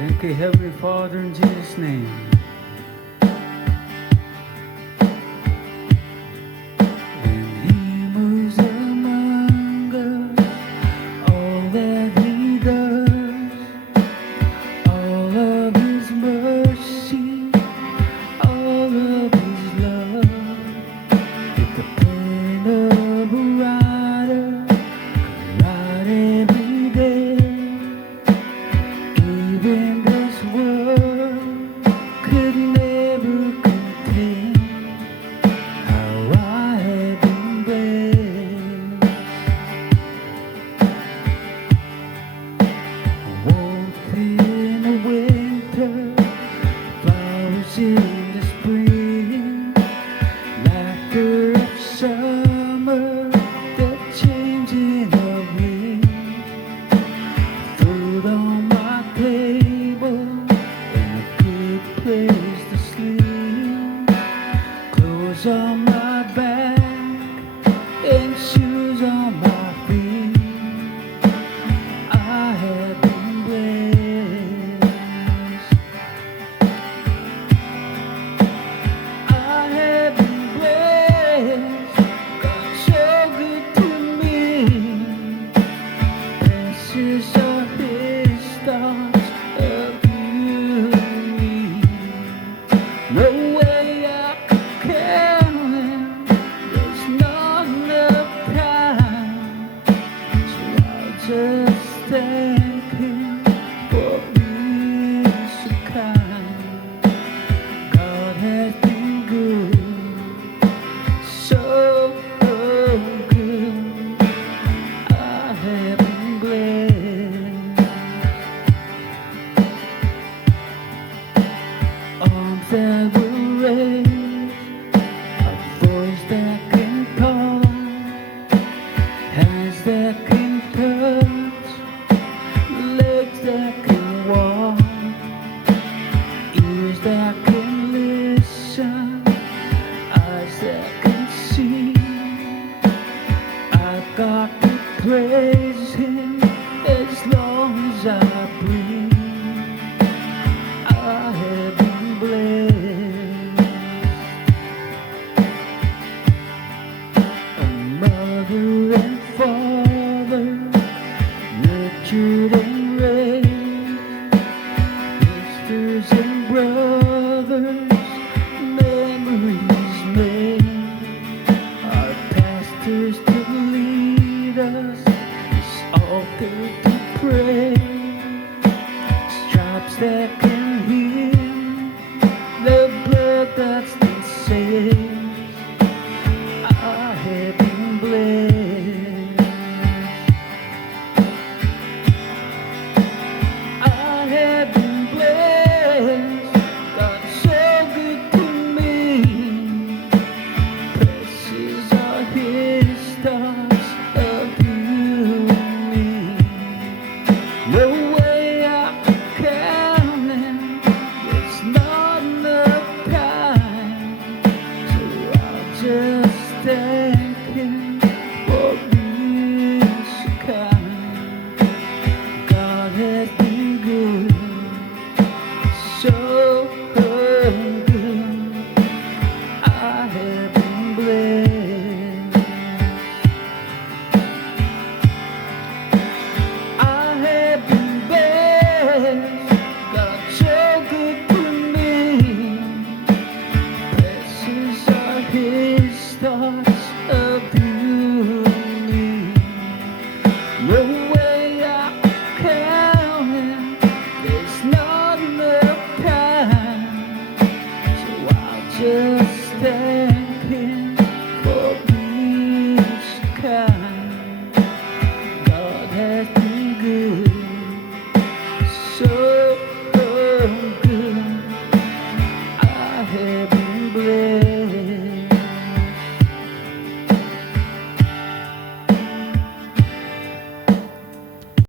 Thank you, Heavenly Father, in Jesus' name. When He moves among us, all that He does, all of His mercy, all of His love, it's dependable rider, right every day. Even this world could never contain how I have been blessed. Warmth in the winter, flowers in the spring, laughter of summer, the changing of winds, food on my table, and a good place to sleep, clothes on my back, and shoes on my feet. I have been blessed. I have been blessed. God's so good to me. Precious are His thoughts of you and me. No way I could count them. There's not enough time. So I'll just thank Him for being so kind. God has been good, so good. I have been blessed. Arms that will raise, a voice that can call, hands that can touch, legs that can walk, ears that can listen, eyes that can see. I've got to praise Him as long as I breathe. I have been blessed. A mother and father, nurtured and raised, sisters and brothers, memories made. Our pastors to lead us, this altar to pray, stripes that can heal, the blood that still saves. I have been blessed. I have been blessed. God's so good to me. Precious are His thoughts of you and me. No way I could count them. There's not enough time. So I'll just thank Him for being so kind. God has been good, so good. I have been blessed. I have been blessed. God's so good to me. Precious are His thoughts of you and me. No way I could count Him. There's not enough time. So I'll just thank Him